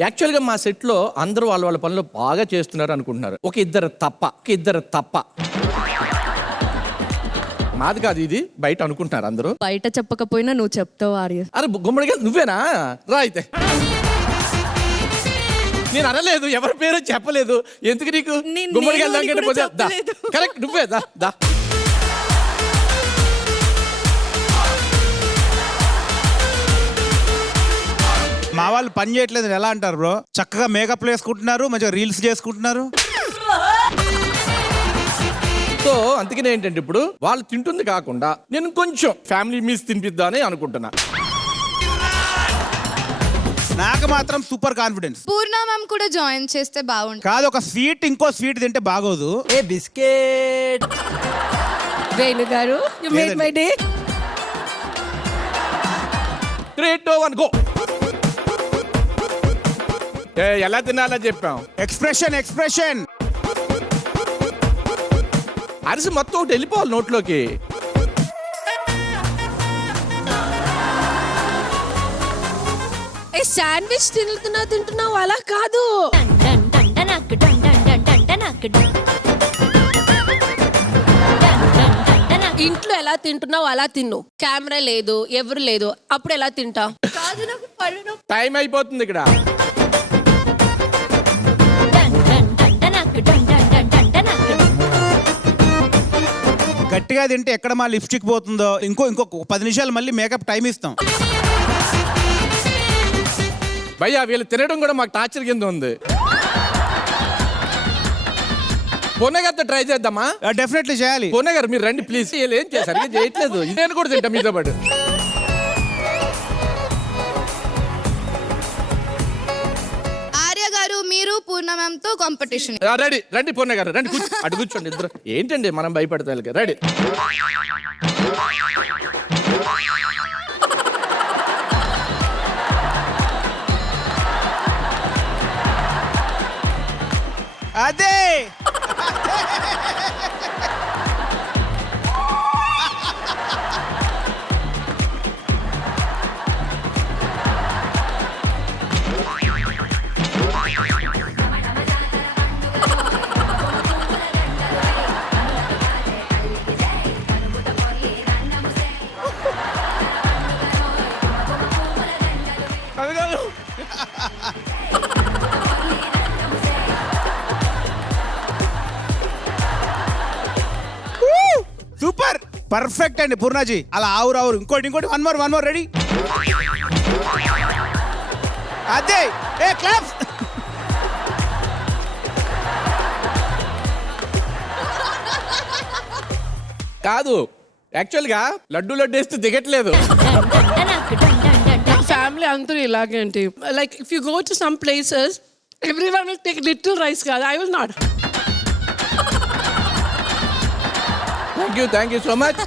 యాక్చువల్గా మా సెట్లో అందరూ వాళ్ళ వాళ్ళ పనులు బాగా చేస్తున్నారు అనుకుంటున్నారు. ఒక ఇద్దరు తప్ప మాది కాదు ఇది, బయట అనుకుంటున్నారు అందరూ. బయట చెప్పకపోయినా నువ్వు చెప్తావు ఆర్య. అరే గుమ్మడిగా నువ్వేనా? రా అయితే. నేను అనలేదు, ఎవరి పేరు చెప్పలేదు. ఎందుకు నీకు గుమ్మడిగా కరెక్ట్, నువ్వే దా. మా వాళ్ళు పని చేయట్లేదు ఎలా అంటారు బ్రో? చక్కగా మేకప్ వేసుకుంటున్నారు, మంచిగా రీల్స్ చేసుకుంటున్నారు. సో అందుకనే ఏంటంటే ఇప్పుడు వాళ్ళు తింటుంది కాకుండా నేను కొంచెం ఫ్యామిలీ మీల్స్ తినిపిద్దామని అనుకుంటున్నా. నాకు మాత్రం సూపర్ కాన్ఫిడెన్స్. పూర్ణ మ్యామ్ కూడా జాయిన్ చేస్తే బాగుంటుంది. కాదు, ఒక స్వీట్ ఇంకో స్వీట్ తింటే బాగోదు. ఏ బిస్కెట్ వేణు గారు, you made my day. 3, 2, 1 go. ఎలా తినాలో చెప్పాం. ఎక్స్ప్రెషన్ అరిసి మొత్తం ఒకటి వెళ్ళిపోవాలి నోట్లోకి. శాండ్విచ్ తింటున్నావు అలా కాదు. ఇంట్లో ఎలా తింటున్నావు అలా తిన్ను. కెమెరా లేదు, ఎవరు లేదు, అప్పుడు ఎలా తింటా? టైం అయిపోతుంది ఇక్కడ. గట్టిగా తింటే ఎక్కడ మా లిప్స్టిక్ పోతుందో ఇంకో 10 నిమిషాలు మళ్ళీ మేకప్ టైం ఇస్తాం. భయ్యా వీళ్ళు తినడం కూడా మాకు టార్చర్ కింద ఉంది. పొన్నగారితో ట్రై చేద్దామా? డెఫినెట్లీ చేయాలి. పొన్నగారు మీరు రండి ప్లీజ్. వీళ్ళు ఏం చేశారు, చేయట్లేదు. నేను కూడా తింటా మీతో పాటు. ఆర్య గారు, మీరు పూర్ణ మ్యామ్ తో కాంపిటీషన్. రెడీ రండి పొన్నగారు, రండి అటు కూర్చోండి ఇద్దరు. ఏంటండి మనం భయపడతా. రెడీ. అదే సూపర్ పర్ఫెక్ట్ అండి పూర్ణాజీ. అలా ఆవురు ఇంకోటి వన్ మోర్ రెడీ. అదే క్లాప్స్. కాదు, యాక్చువల్గా లడ్డు వేస్తే దిగట్లేదు. ఫ్యామిలీ అందరూ ఇలాగే అంటే like if you go to some places everyone will take little rice కాదు. I will not. Thank you so much.